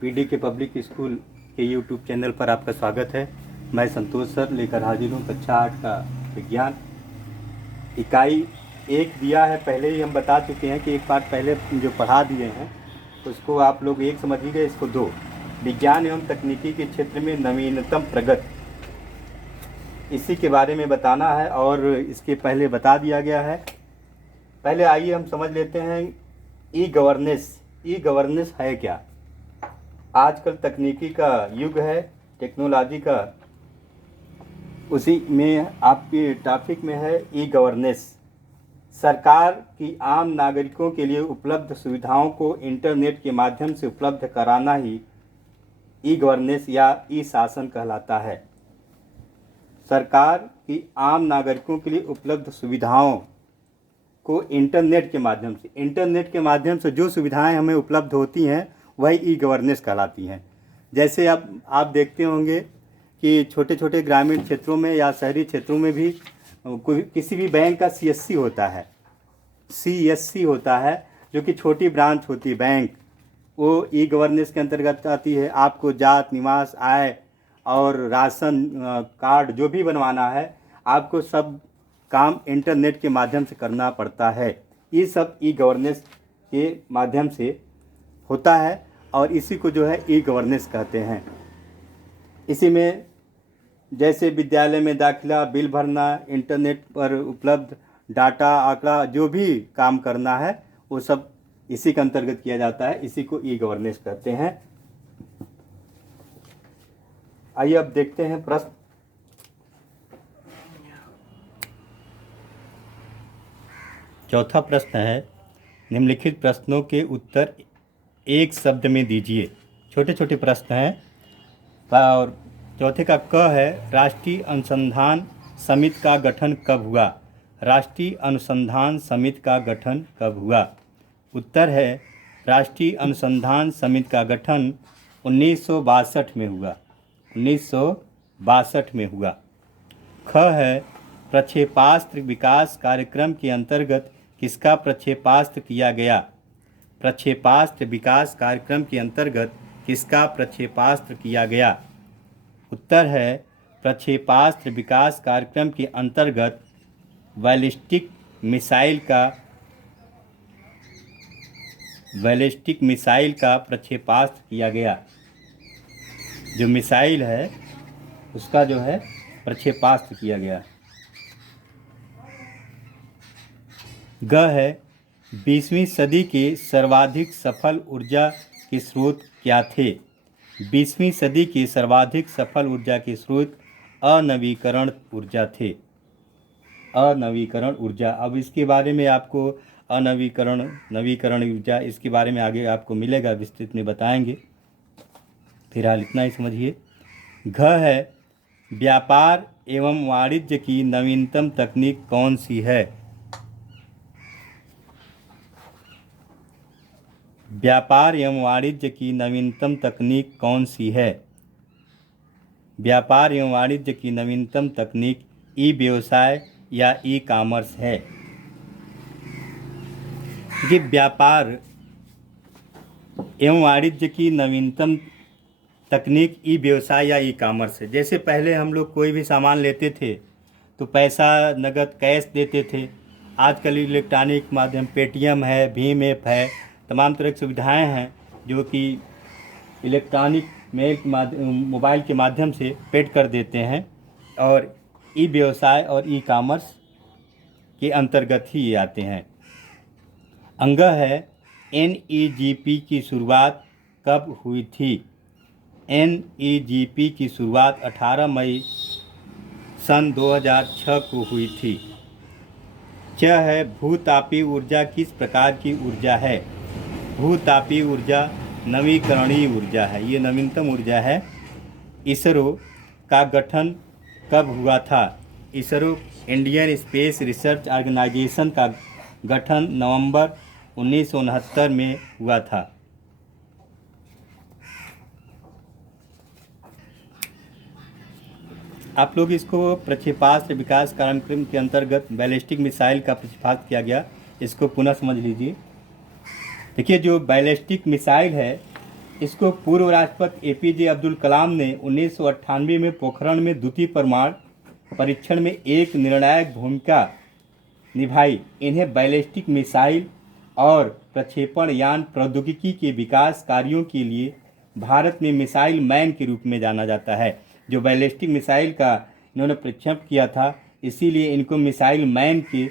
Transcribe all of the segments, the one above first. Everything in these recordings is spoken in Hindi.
पीडी के पब्लिक स्कूल के यूट्यूब चैनल पर आपका स्वागत है। मैं संतोष सर लेकर हाजिर हूँ कक्षा 8 का विज्ञान। इकाई 1 दिया है, पहले ही हम बता चुके हैं कि एक पार्ट पहले जो पढ़ा दिए हैं उसको आप लोग 1 समझ लीजिए, इसको 2 विज्ञान एवं तकनीकी के क्षेत्र में नवीनतम प्रगति, इसी के बारे में बताना है और इसके पहले बता दिया गया है। पहले आइए हम समझ लेते हैं ई गवर्नेंस। ई गवर्नेंस है क्या? आजकल तकनीकी का युग है, टेक्नोलॉजी का, उसी में आपके टॉपिक में है ई गवर्नेंस। सरकार की आम नागरिकों के लिए उपलब्ध सुविधाओं को इंटरनेट के माध्यम से उपलब्ध कराना ही ई गवर्नेंस या ई शासन कहलाता है। सरकार की आम नागरिकों के लिए उपलब्ध सुविधाओं को इंटरनेट के माध्यम से जो सुविधाएं हमें उपलब्ध होती हैं वही ई गवर्नेंस कहलाती हैं। जैसे अब आप देखते होंगे कि छोटे छोटे ग्रामीण क्षेत्रों में या शहरी क्षेत्रों में भी कोई किसी भी बैंक का सीएससी होता है, जो कि छोटी ब्रांच होती है बैंक, वो ई गवर्नेंस के अंतर्गत आती है। आपको जात, निवास, आय और राशन कार्ड जो भी बनवाना है, आपको सब काम इंटरनेट के माध्यम से करना पड़ता है। ये सब ई गवर्नेंस के माध्यम से होता है और इसी को जो है ई गवर्नेंस कहते हैं। इसी में जैसे विद्यालय में दाखिला, बिल भरना, इंटरनेट पर उपलब्ध डाटा, आंकड़ा, जो भी काम करना है वो सब इसी के अंतर्गत किया जाता है। इसी को ई गवर्नेंस कहते हैं। आइए अब देखते हैं प्रश्न। चौथा प्रश्न है, निम्नलिखित प्रश्नों के उत्तर एक शब्द में दीजिए। छोटे छोटे प्रश्न हैं। और चौथे का क है, राष्ट्रीय अनुसंधान समिति का गठन कब हुआ? राष्ट्रीय अनुसंधान समिति का गठन कब हुआ? उत्तर है, राष्ट्रीय अनुसंधान समिति का गठन 1962 में हुआ। 1962 में हुआ। ख है, प्रक्षेपास्त्र विकास कार्यक्रम के अंतर्गत किसका प्रक्षेपास्त्र किया गया? प्रक्षेपास्त्र विकास कार्यक्रम के अंतर्गत किसका प्रक्षेपास्त्र किया गया? उत्तर है, प्रक्षेपास्त्र विकास कार्यक्रम के अंतर्गत बैलिस्टिक मिसाइल का प्रक्षेपास्त्र किया गया। जो मिसाइल है उसका जो है प्रक्षेपास्त्र किया गया। ग है, 20वीं सदी के सर्वाधिक सफल ऊर्जा के स्रोत क्या थे? 20वीं सदी के सर्वाधिक सफल ऊर्जा के स्रोत अनवीकरण ऊर्जा थे। अनवीकरण ऊर्जा। अब इसके बारे में आपको नवीकरण ऊर्जा, इसके बारे में आगे आपको मिलेगा, विस्तृत में बताएंगे। फिलहाल इतना ही समझिए। घ है, व्यापार एवं वाणिज्य की नवीनतम तकनीक कौन सी है? व्यापार एवं वाणिज्य की नवीनतम तकनीक कौन सी है? व्यापार एवं वाणिज्य की नवीनतम तकनीक ई व्यवसाय या ई कॉमर्स है। ये व्यापार एवं वाणिज्य की नवीनतम तकनीक ई व्यवसाय या ई कॉमर्स है। जैसे पहले हम लोग कोई भी सामान लेते थे तो पैसा नगद कैश देते थे। आजकल इलेक्ट्रॉनिक माध्यम, पेटीएम है, भीम ऐप है, तमाम तरह की सुविधाएं हैं जो कि इलेक्ट्रॉनिक मोबाइल के माध्यम से पेड कर देते हैं और ई व्यवसाय और ई कॉमर्स के अंतर्गत ही ये आते हैं। अंग है, NEGP की शुरुआत कब हुई थी? NEGP की शुरुआत 18 मई सन 2006 को हुई थी। च है, भूतापीय ऊर्जा किस प्रकार की ऊर्जा है? भूतापीय ऊर्जा नवीकरणीय ऊर्जा है, ये नवीनतम ऊर्जा है। इसरो का गठन कब हुआ था? ISRO, Indian Space Research Organisation का गठन नवंबर 1969 में हुआ था। आप लोग इसको प्रक्षेपास्त्र विकास कार्यक्रम के अंतर्गत बैलिस्टिक मिसाइल का प्रक्षेपास्त्र किया गया, इसको पुनः समझ लीजिए। देखिए, जो बैलिस्टिक मिसाइल है इसको पूर्व राष्ट्रपति एपीजे अब्दुल कलाम ने 1998 में पोखरण में द्वितीय परमाणु परीक्षण में एक निर्णायक भूमिका निभाई। इन्हें बैलिस्टिक मिसाइल और प्रक्षेपण यान प्रौद्योगिकी के विकास कार्यों के लिए भारत में मिसाइल मैन के रूप में जाना जाता है। जो बैलिस्टिक मिसाइल का इन्होंने प्रक्षेपण किया था, इसीलिए इनको मिसाइल मैन के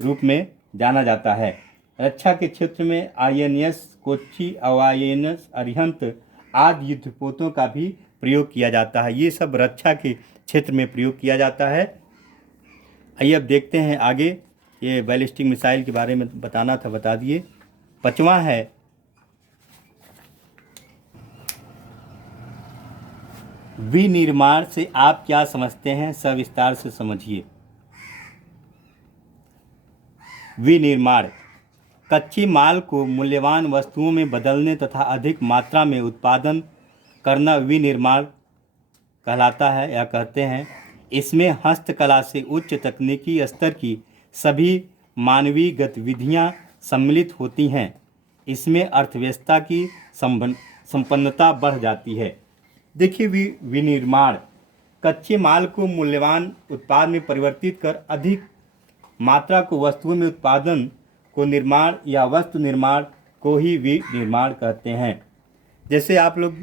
रूप में जाना जाता है। रक्षा के क्षेत्र में INS कोच्चि और INS अरिहंत आदि युद्धपोतों का भी प्रयोग किया जाता है। ये सब रक्षा के क्षेत्र में प्रयोग किया जाता है। आइए अब देखते हैं आगे। ये बैलिस्टिक मिसाइल के बारे में बताना था, बता दिए। 5वां है विनिर्माण से आप क्या समझते हैं, सविस्तार से समझिए। विनिर्माण कच्चे माल को मूल्यवान वस्तुओं में बदलने तथा अधिक मात्रा में उत्पादन करना विनिर्माण कहलाता है या कहते हैं। इसमें हस्तकला से उच्च तकनीकी स्तर की सभी मानवीय गतिविधियां सम्मिलित होती हैं। इसमें अर्थव्यवस्था की संपन्नता बढ़ जाती है। देखिए, विनिर्माण कच्चे माल को मूल्यवान उत्पाद में परिवर्तित कर अधिक मात्रा को वस्तुओं में उत्पादन को निर्माण या वस्तु निर्माण को ही विनिर्माण कहते हैं। जैसे आप लोग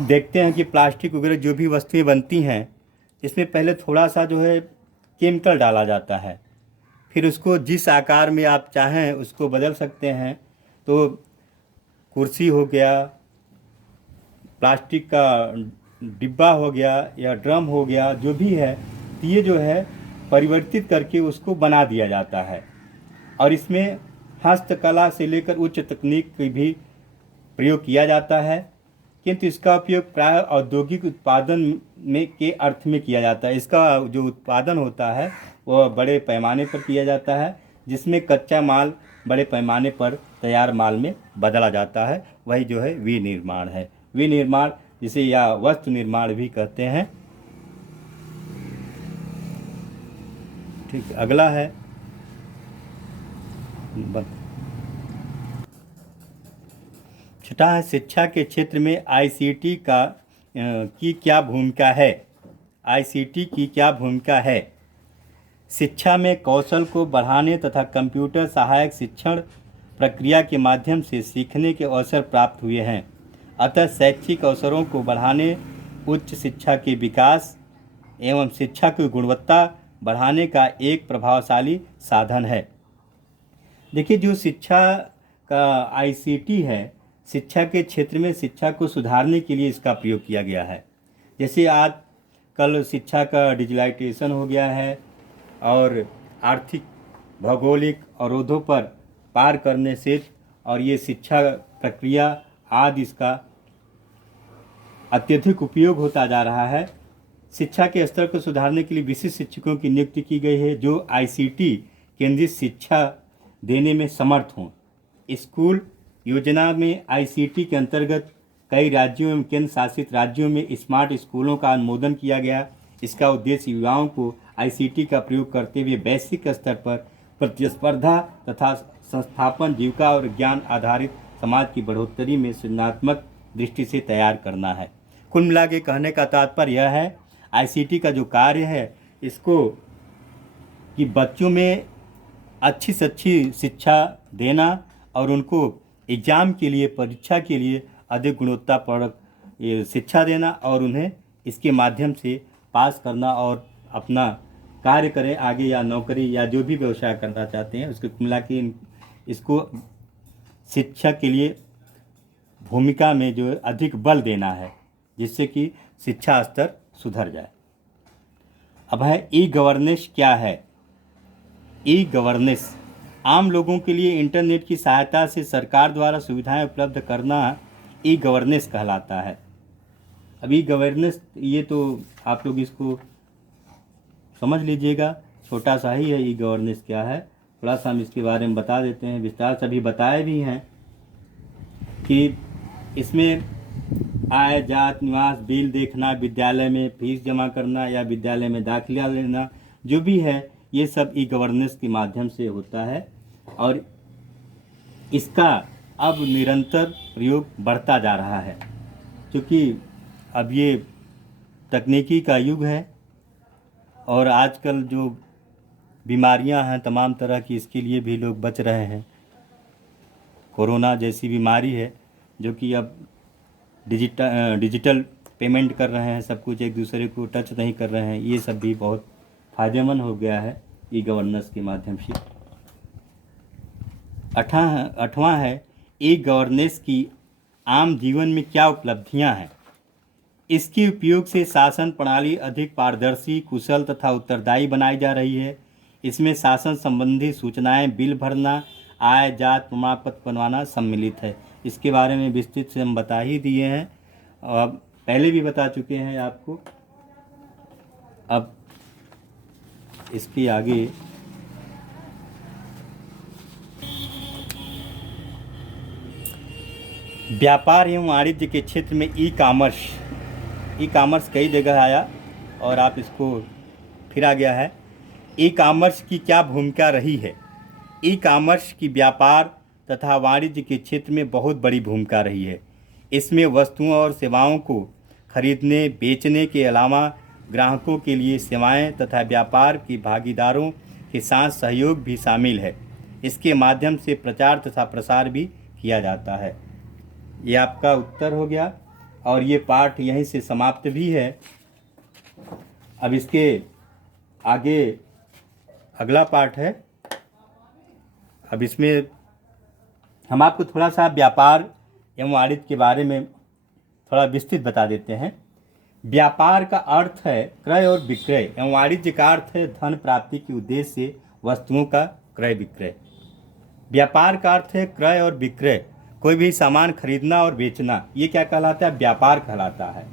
देखते हैं कि प्लास्टिक वगैरह जो भी वस्तुएं बनती हैं, इसमें पहले थोड़ा सा जो है केमिकल डाला जाता है, फिर उसको जिस आकार में आप चाहें उसको बदल सकते हैं। तो कुर्सी हो गया, प्लास्टिक का डिब्बा हो गया या ड्रम हो गया, जो भी है, ये जो है परिवर्तित करके उसको बना दिया जाता है। और इसमें हस्तकला से लेकर उच्च तकनीक की भी प्रयोग किया जाता है, किंतु इसका उपयोग प्राय औद्योगिक उत्पादन में के अर्थ में किया जाता है। इसका जो उत्पादन होता है वह बड़े पैमाने पर किया जाता है, जिसमें कच्चा माल बड़े पैमाने पर तैयार माल में बदला जाता है। वही जो है विनिर्माण है। विनिर्माण जिसे या वस्तु निर्माण भी कहते हैं। ठीक, अगला है छठा है शिक्षा के क्षेत्र में ICT की क्या भूमिका है। ICT की क्या भूमिका है। शिक्षा में कौशल को बढ़ाने तथा कंप्यूटर सहायक शिक्षण प्रक्रिया के माध्यम से सीखने के अवसर प्राप्त हुए हैं। अतः शैक्षिक अवसरों को बढ़ाने, उच्च शिक्षा के विकास एवं शिक्षा की गुणवत्ता बढ़ाने का एक प्रभावशाली साधन है। देखिए, जो शिक्षा का ICT है, शिक्षा के क्षेत्र में शिक्षा को सुधारने के लिए इसका प्रयोग किया गया है। जैसे आज कल शिक्षा का डिजिटलाइजेशन हो गया है और आर्थिक भौगोलिक अवरोधों पर पार करने से और ये शिक्षा प्रक्रिया आदि इसका अत्यधिक उपयोग होता जा रहा है। शिक्षा के स्तर को सुधारने के लिए विशिष्ट शिक्षकों की नियुक्ति की गई है जो ICT केंद्रित शिक्षा देने में समर्थ हों। स्कूल योजना में ICT के अंतर्गत कई राज्यों एवं केंद्र शासित राज्यों में स्मार्ट स्कूलों का अनुमोदन किया गया। इसका उद्देश्य युवाओं को ICT का प्रयोग करते हुए वैश्विक स्तर पर प्रतिस्पर्धा तथा संस्थापन, जीविका और ज्ञान आधारित समाज की बढ़ोतरी में सृजनात्मक दृष्टि से तैयार करना है। कुल मिला के कहने का तात्पर्य यह है, ICT का जो कार्य है इसको कि बच्चों में अच्छी से अच्छी शिक्षा देना और उनको एग्ज़ाम के लिए, परीक्षा के लिए अधिक गुणवत्तापूर्ण शिक्षा देना और उन्हें इसके माध्यम से पास करना और अपना कार्य करें आगे, या नौकरी या जो भी व्यवसाय करना चाहते हैं उसको मिला के इसको शिक्षा के लिए भूमिका में जो अधिक बल देना है, जिससे कि शिक्षा स्तर सुधर जाए। अब है ई-गवर्नेंस क्या है। ई-गवर्नेंस आम लोगों के लिए इंटरनेट की सहायता से सरकार द्वारा सुविधाएं उपलब्ध करना ई-गवर्नेंस कहलाता है। अब ई-गवर्नेंस ये तो आप लोग इसको समझ लीजिएगा, छोटा सा ही है ई-गवर्नेंस क्या है। थोड़ा सा हम इसके बारे में बता देते हैं, विस्तार से अभी बताए भी हैं कि इसमें आय, जात, निवास, बिल देखना, विद्यालय में फीस जमा करना या विद्यालय में दाखिला लेना, जो भी है ये सब ई-गवर्नेंस के माध्यम से होता है। और इसका अब निरंतर प्रयोग बढ़ता जा रहा है, क्योंकि अब ये तकनीकी का युग है और आजकल जो बीमारियां हैं तमाम तरह की, इसके लिए भी लोग बच रहे हैं। कोरोना जैसी बीमारी है जो कि अब डिजिटल पेमेंट कर रहे हैं, सब कुछ एक दूसरे को टच नहीं कर रहे हैं, ये सब भी बहुत फ़ायदेमंद हो गया है ई गवर्नेंस के माध्यम से। आठवां है ई गवर्नेंस की आम जीवन में क्या उपलब्धियां हैं। इसके उपयोग से शासन प्रणाली अधिक पारदर्शी, कुशल तथा उत्तरदायी बनाई जा रही है। इसमें शासन संबंधी सूचनाएं, बिल भरना, आय जात प्रमाण पत्र बनवाना सम्मिलित है। इसके बारे में विस्तृत से हम बता ही दिए हैं, अब पहले भी बता चुके हैं आपको। अब इसके आगे व्यापार एवं वाणिज्य के क्षेत्र में ई कॉमर्स कई जगह आया और आप इसको फिर आ गया है। ई कॉमर्स की क्या भूमिका रही है। ई कॉमर्स की व्यापार तथा वाणिज्य के क्षेत्र में बहुत बड़ी भूमिका रही है। इसमें वस्तुओं और सेवाओं को खरीदने बेचने के अलावा ग्राहकों के लिए सेवाएं तथा व्यापार के भागीदारों के साथ सहयोग भी शामिल है। इसके माध्यम से प्रचार तथा प्रसार भी किया जाता है। ये आपका उत्तर हो गया और ये पाठ यहीं से समाप्त भी है। अब इसके आगे अगला पाठ है। अब इसमें हम आपको थोड़ा सा व्यापार एवं वाणिज्य के बारे में थोड़ा विस्तृत बता देते हैं। व्यापार का अर्थ है क्रय और विक्रय एवं वाणिज्य का अर्थ है धन प्राप्ति के उद्देश्य से वस्तुओं का क्रय विक्रय। व्यापार का अर्थ है क्रय और विक्रय, कोई भी सामान खरीदना और बेचना, ये क्या कहलाता है, व्यापार कहलाता है।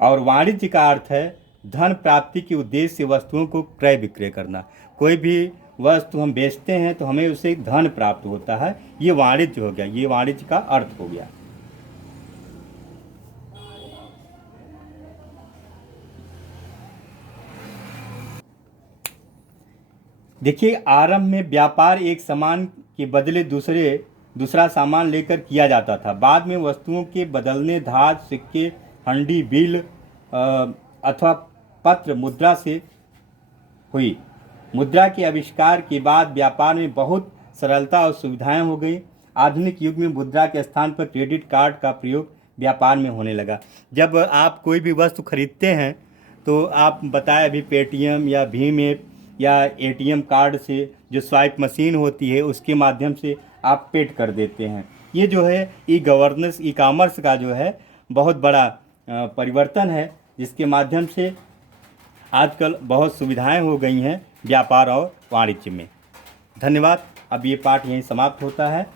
और वाणिज्य का अर्थ है धन प्राप्ति के उद्देश्य से वस्तुओं को क्रय विक्रय करना। कोई भी वस्तु हम बेचते हैं तो हमें उससे धन प्राप्त होता है, ये वाणिज्य हो गया, ये वाणिज्य का अर्थ हो गया। देखिए, आरंभ में व्यापार एक सामान के बदले दूसरा सामान लेकर किया जाता था। बाद में वस्तुओं के बदलने धातु, सिक्के, हंडी, बिल अथवा पत्र मुद्रा से हुई। मुद्रा के आविष्कार के बाद व्यापार में बहुत सरलता और सुविधाएं हो गई। आधुनिक युग में मुद्रा के स्थान पर क्रेडिट कार्ड का प्रयोग व्यापार में होने लगा। जब आप कोई भी वस्तु खरीदते हैं तो आप बताएं अभी पेटीएम या भीम ऐप या एटीएम कार्ड से जो स्वाइप मशीन होती है उसके माध्यम से आप पेड कर देते हैं। ये जो है ई गवर्नेंस, ई कॉमर्स का जो है बहुत बड़ा परिवर्तन है, जिसके माध्यम से आजकल बहुत सुविधाएं हो गई हैं व्यापार और वाणिज्य में। धन्यवाद। अब ये पाठ यहीं समाप्त होता है।